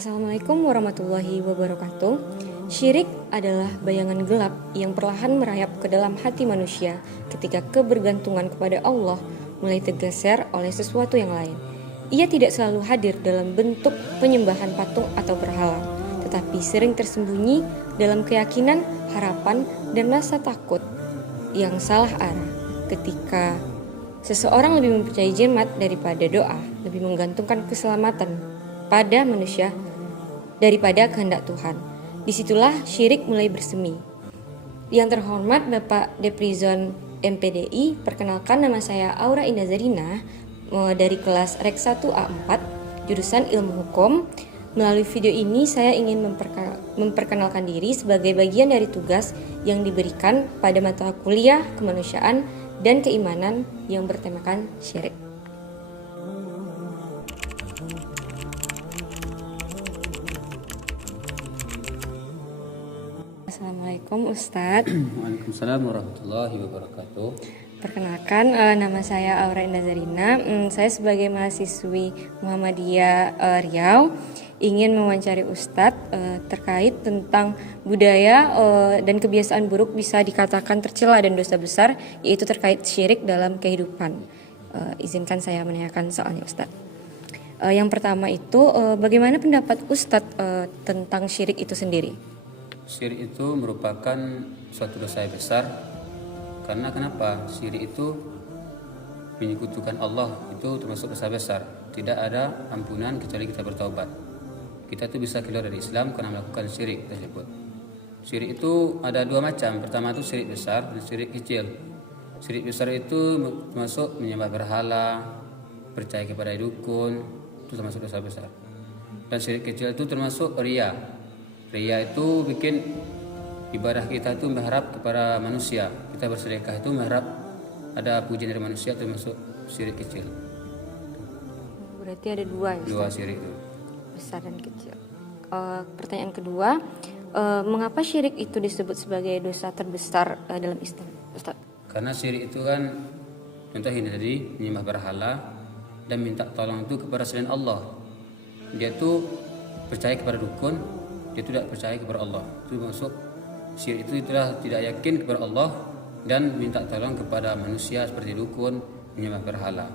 Assalamualaikum warahmatullahi wabarakatuh. Syirik adalah bayangan gelap yang perlahan merayap ke dalam hati manusia ketika kebergantungan kepada Allah mulai tergeser oleh sesuatu yang lain. Ia tidak selalu hadir dalam bentuk penyembahan patung atau berhala, tetapi sering tersembunyi dalam keyakinan, harapan, dan rasa takut yang salah arah. Ketika seseorang lebih mempercayai jimat daripada doa, lebih menggantungkan keselamatan pada manusia daripada kehendak Tuhan. Disitulah syirik mulai bersemi. Yang terhormat Bapak Deprizon MPDI, perkenalkan nama saya Aura Indah Zarina dari kelas Rek 1A4 jurusan Ilmu Hukum. Melalui video ini saya ingin memperkenalkan diri sebagai bagian dari tugas yang diberikan pada mata kuliah kemanusiaan dan keimanan yang bertemakan syirik. Assalamualaikum Ustadz. Waalaikumsalam warahmatullahi wabarakatuh. Perkenalkan, nama saya Aura Indah Zarina. Saya sebagai mahasiswi Muhammadiyah Riau ingin mewawancari Ustadz terkait tentang budaya dan kebiasaan buruk bisa dikatakan tercela dan dosa besar, yaitu terkait syirik dalam kehidupan. Izinkan saya menanyakan soalnya Ustadz. Yang pertama itu, bagaimana pendapat Ustadz tentang syirik itu sendiri? Syirik itu merupakan suatu dosa yang besar. Karena kenapa? Syirik itu menyekutukan Allah, itu termasuk dosa besar. Tidak ada ampunan kecuali kita bertaubat. Kita itu bisa keluar dari Islam karena melakukan syirik tersebut. Syirik itu ada dua macam. Pertama itu syirik besar dan syirik kecil. Syirik besar itu termasuk menyembah berhala, percaya kepada dukun, itu termasuk dosa besar. Dan syirik kecil itu termasuk riya. Riya itu bikin ibadah kita itu berharap kepada manusia. Kita bersedekah itu berharap ada pujian dari manusia, termasuk syirik kecil. Berarti ada dua ya? Dua syirik itu. Besar dan kecil. Pertanyaan kedua, mengapa syirik itu disebut sebagai dosa terbesar dalam Islam, Ustaz? Karena syirik itu kan contoh ini tadi menyembah berhala dan minta tolong itu kepada selain Allah. Dia tuh percaya kepada dukun, dia tidak percaya kepada Allah. Itu maksud syirik itu itulah tidak yakin kepada Allah dan minta tolong kepada manusia seperti dukun, menyembah berhala.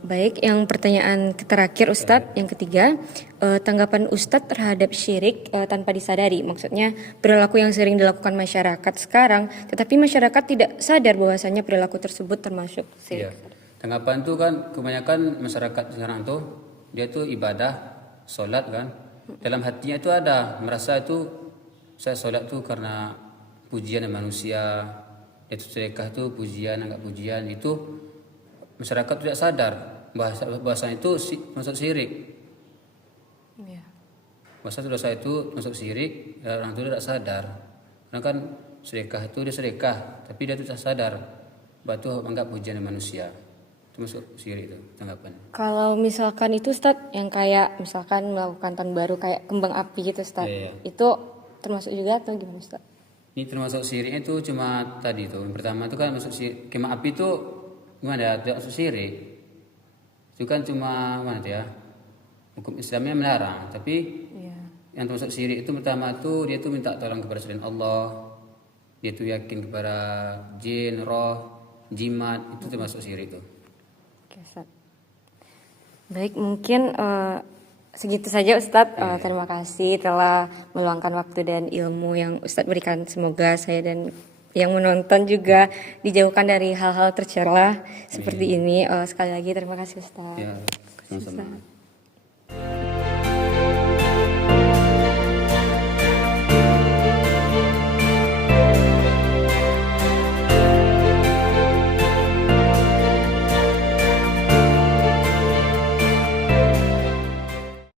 Baik, yang pertanyaan terakhir Ustadz, yang ketiga, tanggapan Ustadz terhadap syirik tanpa disadari. Maksudnya perilaku yang sering dilakukan masyarakat sekarang, tetapi masyarakat tidak sadar bahwasanya perilaku tersebut termasuk syirik. Iya. Tanggapan itu kan kebanyakan masyarakat sekarang tuh dia tuh ibadah, sholat kan, dalam hatinya itu ada merasa itu saya sholat tuh karena pujian dari manusia, itu sedekah itu pujian, enggak pujian, itu masyarakat tidak sadar bahasa itu masuk syirik. Iya. Bahasa dosa itu masuk syirik, orang itu tidak sadar. Karena kan sedekah itu dia sedekah, tapi dia tidak sadar bahwa itu menganggap pujian dari manusia. Itu masuk syirik itu tanggapan. Kalau misalkan itu Ustadz yang kayak misalkan melakukan tahun baru kayak kembang api gitu Ustadz, Iya. itu termasuk juga atau gimana Ustadz? Ini termasuk syirik itu cuma tadi tuh. Yang pertama itu kan masuk syirik. Kembang api itu gimana ya? Tidak masuk syirik. Itu kan cuma mana tuh ya? Hukum Islamnya melarang, tapi Iya. yang termasuk syirik itu pertama tuh dia tuh minta tolong kepada selain Allah. Dia tuh yakin kepada jin, roh, jimat, itu termasuk syirik tuh. Oke, Ustadz. Baik, mungkin segitu saja Ustadz. Terima kasih telah meluangkan waktu dan ilmu yang Ustadz berikan. Semoga saya dan yang menonton juga dijauhkan dari hal-hal tercela seperti ini. Sekali lagi terima kasih Ustadz. Ya, sama-sama.